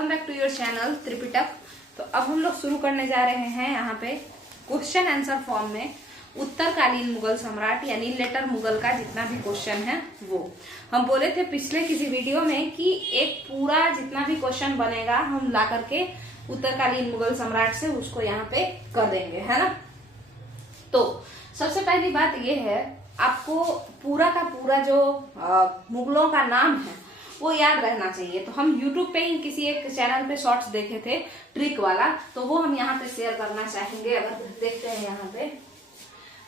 Welcome back to your channel Tripitak. तो अब हम लोग शुरू करने जा रहे हैं यहाँ पे क्वेश्चन आंसर फॉर्म में उत्तरकालीन मुगल सम्राट यानी लेटर मुगल का जितना भी क्वेश्चन है वो हम बोले थे पिछले किसी वीडियो में कि एक पूरा जितना भी क्वेश्चन बनेगा हम ला करके उत्तरकालीन मुगल सम्राट से उसको यहाँ पे कर देंगे, है ना। तो सबसे पहली बात ये है, आपको पूरा का पूरा जो मुगलों का नाम है वो याद रहना चाहिए। तो हम YouTube पे ही किसी एक चैनल पे शॉर्ट्स देखे थे ट्रिक वाला, तो वो हम यहाँ पे शेयर करना चाहेंगे। अगर देखते हैं यहाँ पे,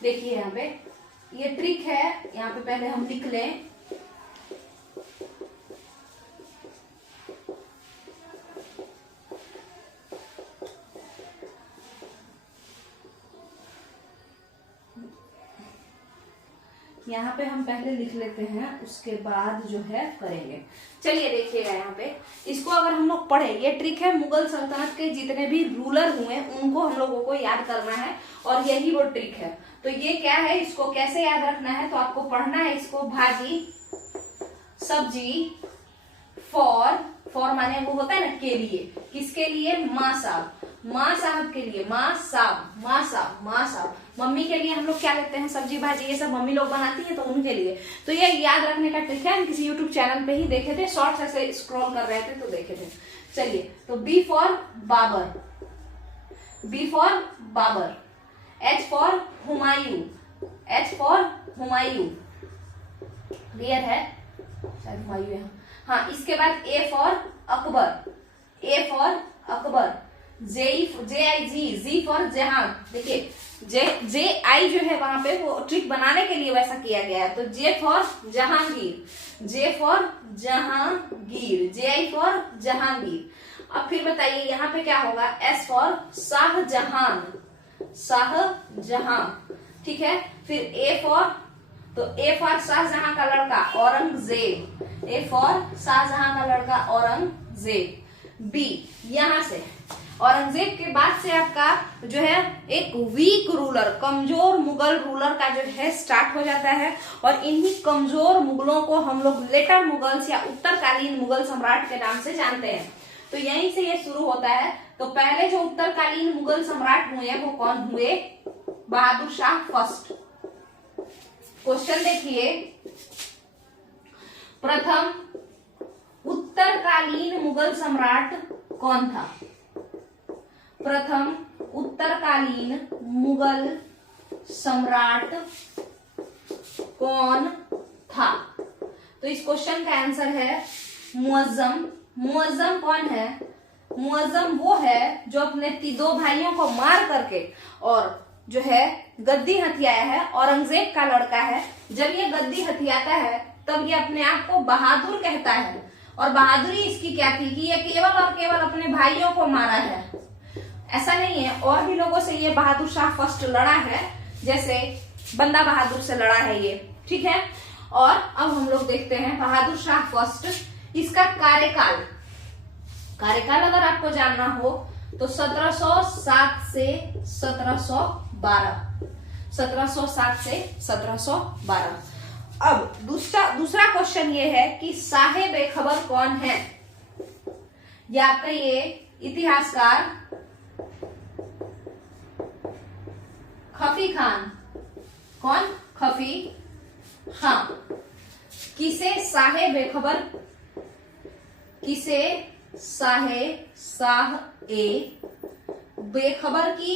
देखिए यहाँ पे ये ट्रिक है। यहाँ पे पहले हम लिख लें, यहाँ पे हम पहले लिख लेते हैं, उसके बाद जो है करेंगे। चलिए देखिएगा यहाँ पे, इसको अगर हम लोग पढ़े, ये ट्रिक है मुगल सल्तनत के जितने भी रूलर हुए उनको हम लोगों को याद करना है और यही वो ट्रिक है। तो ये क्या है, इसको कैसे याद रखना है, तो आपको पढ़ना है इसको भाजी सब्जी फॉर माने वो होता है ना के लिए, किसके लिए, माँ साहब के लिए, माँ साहब। मम्मी के लिए हम लोग क्या लेते हैं, सब्जी भाजी ये सब मम्मी लोग बनाती हैं तो उनके लिए। तो ये याद रखने का ट्रिक है, हम किसी YouTube चैनल पे ही देखे थे, शॉर्ट्स ऐसे स्क्रॉल कर रहे थे तो देखे थे। चलिए, तो B for Babur, H for Humayun, clear है, शायद हुमायूं है। हाँ, इसके बाद A for Akbar, G for Jahan. देखिए जे जो है वहां पे वो ट्रिक बनाने के लिए वैसा किया गया है। तो J for Jahangir, J I for Jahangir. अब फिर बताइए यहाँ पे क्या होगा, एस फॉर शाहजहां, ठीक है। फिर ए फॉर शाहजहां का लड़का औरंगजेब, ए फॉर शाहजहां का लड़का औरंगजेब। बी, यहां से औरंगजेब के बाद से आपका जो है एक वीक रूलर, कमजोर मुगल रूलर का जो है स्टार्ट हो जाता है। और इन्हीं कमजोर मुगलों को हम लोग लेटर मुगल्स या उत्तरकालीन मुगल सम्राट के नाम से जानते हैं। तो यहीं से ये शुरू होता है। तो पहले जो उत्तरकालीन मुगल सम्राट हुए वो कौन हुए, बहादुर शाह फर्स्ट। क्वेश्चन देखिए, प्रथम उत्तरकालीन मुगल सम्राट कौन था, प्रथम उत्तरकालीन मुगल सम्राट कौन था। तो इस क्वेश्चन का आंसर है मुअज्जम। मुअज्जम कौन है, मुअज्जम वो है जो अपने दो भाइयों को मार करके और जो है गद्दी हथियाया है, औरंगजेब का लड़का है। जब ये गद्दी हथियाता है तब ये अपने आप को बहादुर कहता है, और बहादुरी इसकी क्या थी कि ये केवल और केवल अपने भाइयों को मारा है। ऐसा नहीं है, और भी लोगों से ये बहादुर शाह फर्स्ट लड़ा है, जैसे बंदा बहादुर से लड़ा है ये, ठीक है। और अब हम लोग देखते हैं बहादुर शाह फर्स्ट, इसका कार्यकाल अगर आपको जानना हो तो 1707 से 1712। अब दूसरा क्वेश्चन ये है कि साहे बेखबर कौन है। ये आपका ये इतिहासकार खफी खान, कौन, खफी खान। किसे साहे बेखबर की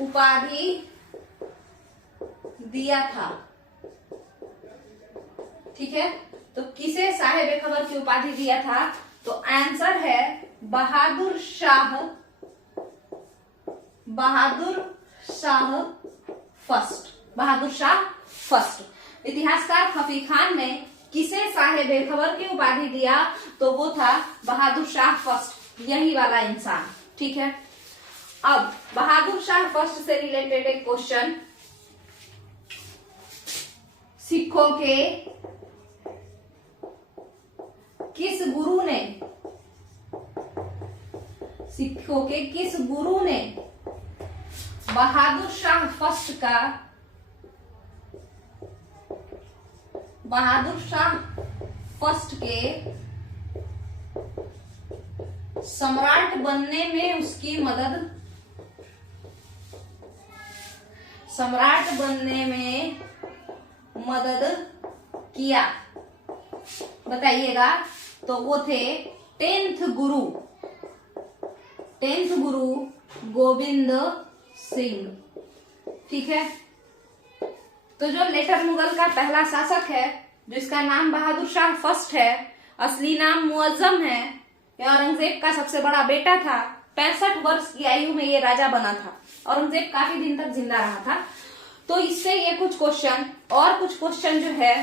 उपाधि दिया था, ठीक है। तो किसे साहे बेखबर की उपाधि दिया था, तो आंसर है बहादुर शाह फर्स्ट। इतिहासकार खफी खान ने किसे साहे बेखबर की उपाधि दिया, तो वो था बहादुर शाह फर्स्ट, यही वाला इंसान, ठीक है। अब बहादुर शाह फर्स्ट से रिलेटेड एक क्वेश्चन, सिखों के किस गुरु ने बहादुर शाह फर्स्ट का फर्स्ट के सम्राट बनने में उसकी मदद, सम्राट बनने में मदद किया, बताइएगा। तो वो थे 10th गुरु, 10th गुरु गोविंद सिंह। ठीक है। तो जो लेटर मुगल का पहला शासक है, जिसका नाम बहादुर शाह फर्स्ट है, असली नाम मुअज्जम है, यह औरंगजेब का सबसे बड़ा बेटा था। 65 वर्ष की आयु में ये राजा बना था। औरंगजेब काफी दिन तक जिंदा रहा था। तो इससे ये कुछ क्वेश्चन और कुछ क्वेश्चन जो है,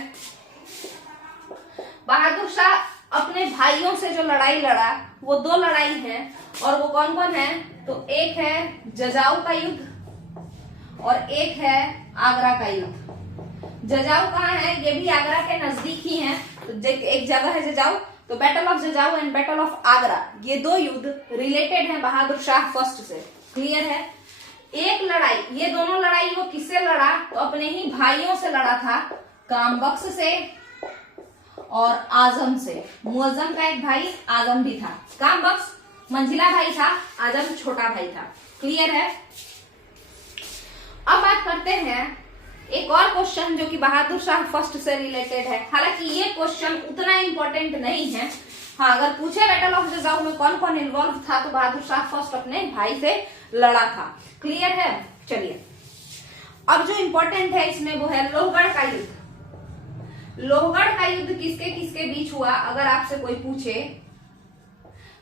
बहादुर शाह अपने भाइयों से जो लड़ाई लड़ा वो 2 लड़ाई है, और वो कौन कौन है? तो एक है जजाऊ का युद्ध और एक है आगरा का युद्ध। जजाऊ कहाँ है? ये भी आगरा के नजदीक ही है। तो एक जगह है जजाऊ, तो battle of Jajau and battle of Agra, ये 2 युद्ध रिलेटेड है बहादुर शाह फर्स्ट से। क्लियर है। एक लड़ाई, ये दोनों लड़ाई वो किससे लड़ा? तो अपने ही भाइयों से लड़ा था, कामबख्श से और आजम से। मुअज्जम का एक भाई आजम भी था। कामबख्श मंझिला भाई था, आजम छोटा भाई था। क्लियर है। अब बात करते हैं एक और क्वेश्चन जो कि बहादुर शाह फर्स्ट से रिलेटेड है। हालांकि ये क्वेश्चन उतना इंपॉर्टेंट नहीं है। हाँ, अगर पूछे बैटल ऑफ जजाऊ में कौन कौन इन्वॉल्व था, तो बहादुर शाह फर्स्ट अपने भाई से लड़ा था। क्लियर है। चलिए, अब जो इम्पोर्टेंट है इसमें वो है लोहगढ़ का युद्ध। लोहगढ़ का युद्ध किसके किसके बीच हुआ अगर आपसे कोई पूछे,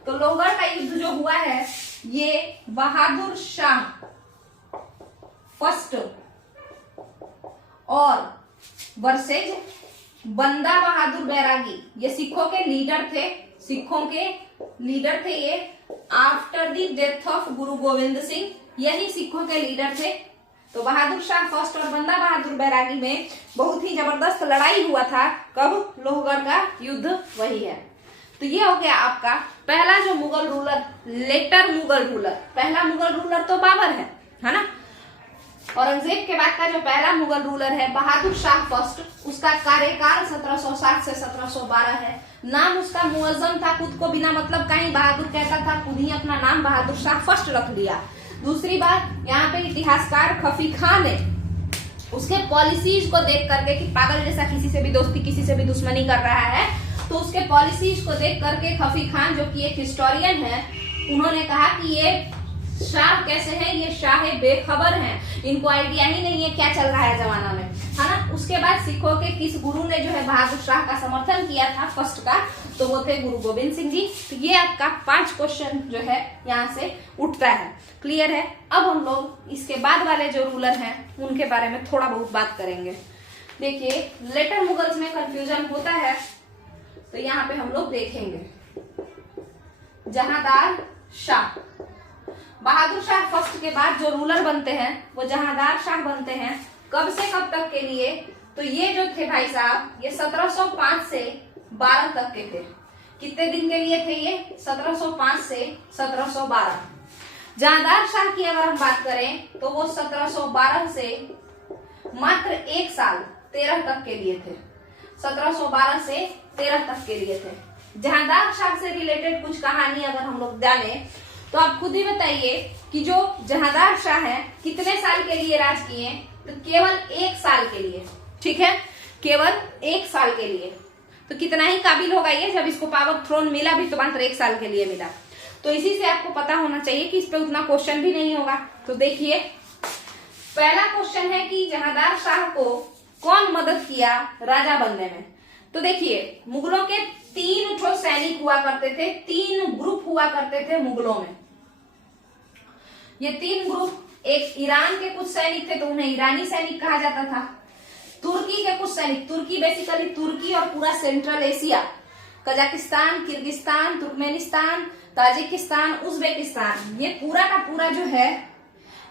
तो लोहगढ़ का युद्ध जो हुआ है ये बहादुर शाह फर्स्ट और वर्सेज बंदा बहादुर बैरागी, ये सिखों के लीडर थे। सिखों के लीडर थे ये आफ्टर द डेथ ऑफ गुरु गोविंद सिंह, यही सिखों के लीडर थे। तो बहादुर शाह फर्स्ट और बंदा बहादुर बैरागी में बहुत ही जबरदस्त लड़ाई हुआ था। कब? लोहगढ़ का युद्ध वही है। तो ये हो गया आपका पहला जो Mughal ruler, later Mughal ruler. पहला मुगल रूलर तो बाबर है ना। औरंगजेब के बाद का जो पहला मुगल रूलर है बहादुर शाह फर्स्ट, उसका कार्यकाल 1760 से 1712 है। नाम उसका मुअज्जम था, खुद को बिना मतलब का ही बहादुर कहता था, खुद ही अपना नाम बहादुर शाह फर्स्ट रख लिया। दूसरी बात, यहाँ पे इतिहासकार खफी खान ने उसके पॉलिसीज को देख करके कि पागल जैसा किसी से भी दोस्ती किसी से भी दुश्मनी कर रहा है, तो उसके पॉलिसीज को देख करके खफी खान जो कि एक हिस्टोरियन है, उन्होंने कहा कि ये शाह कैसे हैं, ये शाह बेखबर हैं, इनको आइडिया ही नहीं है क्या चल रहा है जमाना में, है ना। उसके बाद सिखों के किस गुरु ने जो है बहादुर शाह का समर्थन किया था फर्स्ट का, तो वो थे गुरु गोविंद सिंह जी। तो ये आपका 5 क्वेश्चन जो है यहाँ से उठता है। क्लियर है। अब हम लोग इसके बाद वाले जो रूलर हैं उनके बारे में थोड़ा बहुत बात करेंगे। देखिए, लेटर मुगल्स में कंफ्यूजन होता है, तो यहाँ पे हम लोग देखेंगे जहांदार शाह। बहादुर शाह फर्स्ट के बाद जो रूलर बनते हैं वो जहांदार शाह बनते हैं। कब से कब तक के लिए? तो ये जो थे भाई साहब, ये 1705 से 12 तक के थे। कितने दिन के लिए थे ये? 1705 से 1712। जहांदार शाह की अगर हम बात करें तो वो 1712 से मात्र 1 साल 13 तक के लिए थे। 1712 से 13 तक के लिए थे। जहांदार शाह से रिलेटेड कुछ कहानी अगर हम लोग जाने तो आप खुद ही बताइए कि जो जहांदार शाह है कितने साल के लिए राज किए? तो केवल 1 साल के लिए। ठीक है, केवल 1 साल के लिए। तो कितना ही काबिल होगा ये, जब इसको पावर थ्रोन मिला भी तो मात्र 1 साल के लिए मिला। तो इसी से आपको पता होना चाहिए कि इस पे उतना क्वेश्चन भी नहीं होगा। तो देखिए, पहला क्वेश्चन है कि जहांदार शाह को कौन मदद किया राजा बनने में? तो देखिए, मुगलों के 3 ठो सैनिक हुआ करते थे, 3 ग्रुप हुआ करते थे मुगलों में। ये 3 ग्रुप, एक ईरान के कुछ सैनिक थे तो उन्हें ईरानी सैनिक कहा जाता था। तुर्की के कुछ सैनिक, तुर्की बेसिकली तुर्की और पूरा central Asia, Kazakhstan, Kyrgyzstan, Turkmenistan, Tajikistan, Uzbekistan, ये पूरा का पूरा जो है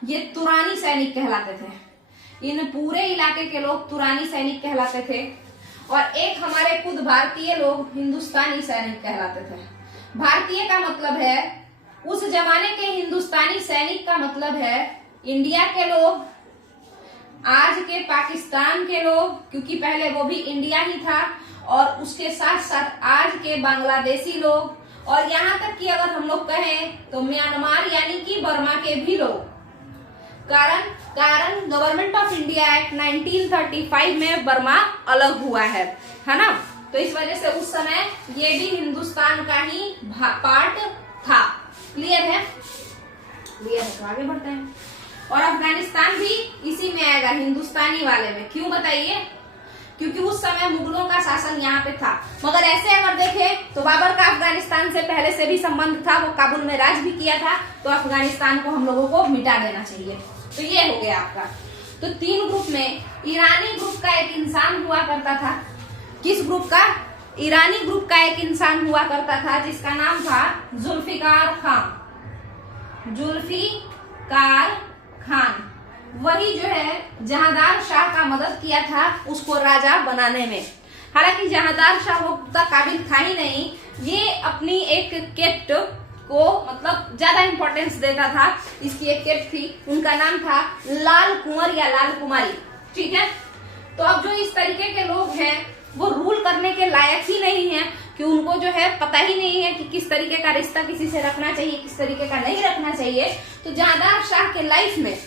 ये तुरानी सैनिक कहलाते थे। इन पूरे इलाके के लोग तुरानी सैनिक कहलाते थे। और एक हमारे खुद भारतीय लोग हिंदुस्तानी सैनिक कहलाते थे। भारतीय का मतलब है, उस जमाने के हिंदुस्तानी सैनिक का मतलब है इंडिया के लोग, आज के पाकिस्तान के लोग, क्योंकि पहले वो भी इंडिया ही था, और उसके साथ साथ आज के बांग्लादेशी लोग, और यहाँ तक कि अगर हम लोग कहें तो म्यांमार यानी कि बर्मा के भी लोग। कारण गवर्नमेंट ऑफ इंडिया एक्ट 1935 में बर्मा अलग हुआ है ना। तो इस वजह से उस समय ये भी हिंदुस्तान का ही पार्ट था। क्लियर है? क्लियर है तो आगे बढ़ते हैं। और अफगानिस्तान भी इसी में आएगा, हिंदुस्तानी वाले में। क्यों बताइए? क्योंकि उस समय मुगलों का शासन यहाँ पे था। मगर ऐसे अगर देखें तो बाबर का अफगानिस्तान से पहले से भी संबंध था, वो काबुल में राज भी किया था, तो अफगानिस्तान को हम लोगों को मिटा देना चाहिए। तो ये हो गया आपका। तो 3 ग्रुप में ईरानी ग्रुप का एक इंसान हुआ करता था। किस ग्रुप का? ईरानी ग्रुप का एक इंसान हुआ करता था जिसका नाम था जुल्फिकार खान। जुल्फिकार खान वही जो है जहांदार शाह का मदद किया था उसको राजा बनाने में। हालांकि जहांदार शाह वो उतना काबिल था ही नहीं, ये अपनी एक केप्ट को मतलब ज्यादा इंपॉर्टेंस देता था। इसकी एक केप्ट थी, उनका नाम था लाल कुंवर या लाल कुमारी। ठीक है? तो अब जो इस तरीके के लोग हैं वो रूल करने के लायक ही नहीं है, कि उनको जो है पता ही नहीं है कि किस तरीके का रिश्ता किसी से रखना चाहिए, किस तरीके का नहीं रखना चाहिए। तो जहांदार शाह के लाइफ में,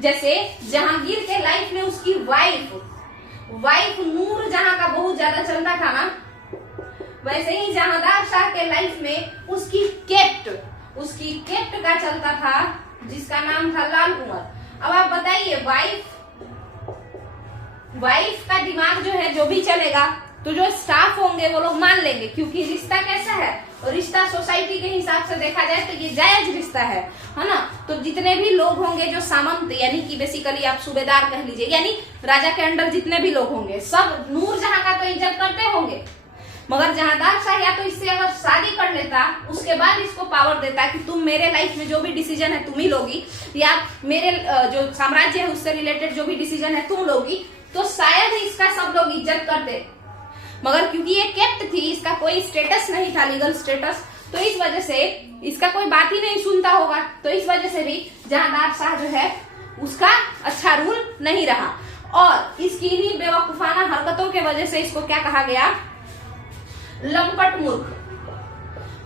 जैसे जहांगीर के लाइफ में उसकी वाइफ नूर जहां का बहुत ज्यादा चलता था ना, वैसे ही जहांदार शाह के लाइफ में उसकी केप्ट का चलता था जिसका नाम था लाल कुंवर। अब आप बताइए, वाइफ का दिमाग जो है जो भी चलेगा तो जो स्टाफ होंगे वो लोग मान लेंगे, क्योंकि रिश्ता कैसा है, और रिश्ता सोसाइटी के हिसाब से देखा जाए तो ये जायज रिश्ता है ना। तो जितने भी लोग होंगे जो सामंत यानी कि बेसिकली आप सूबेदार कह लीजिए, यानी राजा के अंडर जितने भी लोग होंगे सब नूर जहां का तो इज्जत करते होंगे। मगर जहांदार शाह या तो इससे अगर शादी कर लेता, उसके बाद इसको पावर देता कि तुम मेरे लाइफ में जो भी डिसीजन है तुम ही लोगी, या मेरे जो साम्राज्य है उससे रिलेटेड जो भी डिसीजन है तुम लोगी, तो शायद इसका सब लोग इज्जत करते। मगर क्योंकि ये केप्ट थी, इसका कोई स्टेटस नहीं था, लीगल स्टेटस, तो इस वजह से इसका कोई बात ही नहीं सुनता होगा। तो इस वजह से भी जहांदार शाह जो है उसका अच्छा रूल नहीं रहा, और इसकी इन्हीं बेवकूफाना हरकतों के वजह से इसको क्या कहा गया? लंपट मूर्ख।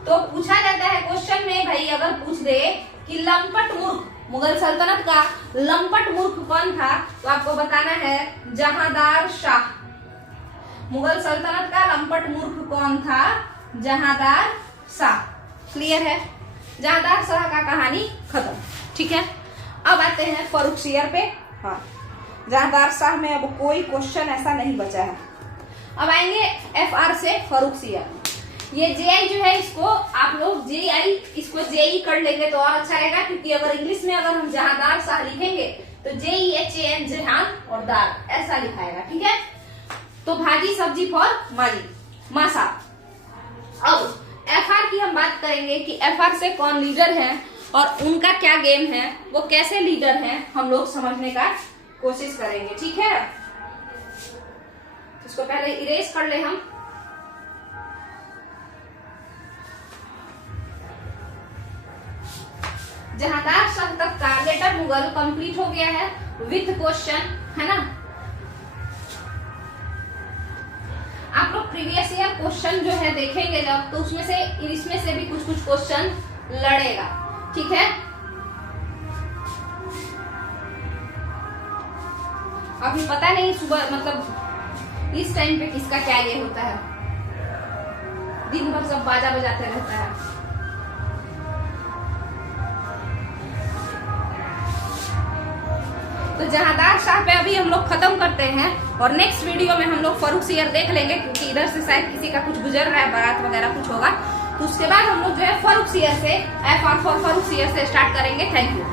तो पूछा जाता है क्वेश्चन में, भाई अगर पूछ दे कि लंपट मूर्ख, मुगल सल्तनत का लंपट मूर्ख कौन था, तो आपको बताना है जहांदार शाह। मुगल सल्तनत का लंपट मूर्ख कौन था? जहांदार शाह। क्लियर है? जहांदार शाह का कहानी खत्म। ठीक है? अब आते हैं फर्रुखसियर पे। हाँ, जहांदार शाह में अब कोई क्वेश्चन ऐसा नहीं बचा है। अब आएंगे FR से फर्रुखसियर। ये JI जो है इसको आप लोग JI कर लेंगे तो और अच्छा रहेगा, क्योंकि अगर इंग्लिश में अगर हम जहांदार शाह लिखेंगे तो JEHAN जहान और दार ऐसा लिखाएगा। ठीक है? तो भाजी सब्जी फॉर मासा। अब FR की हम बात करेंगे कि FR से कौन लीडर है और उनका क्या गेम है, वो कैसे लीडर है, हम लोग समझने का कोशिश करेंगे। ठीक है? इसको पहले इरेज कर ले हम। जहांदार शाह तक का लेटर मुगल कंप्लीट हो गया है विथ क्वेश्चन, है ना। आप लोग प्रीवियस ईयर क्वेश्चन जो है देखेंगे जब, तो उसमें से इसमें से भी कुछ कुछ क्वेश्चन लड़ेगा। ठीक है? अभी पता नहीं सुबह मतलब इस टाइम पे किसका क्या ये होता है, दिन भर सब बाजा बजाते रहता है। तो जहांदार शाह पे अभी हम लोग खत्म करते हैं, और नेक्स्ट वीडियो में हम लोग फर्रुखसियर देख लेंगे, क्योंकि इधर से शायद किसी का कुछ गुजर रहा है, बारात वगैरह कुछ होगा। तो उसके बाद हम लोग जो है फर्रुखसियर से FR फॉर फर्रुखसियर से स्टार्ट करेंगे। Thank you.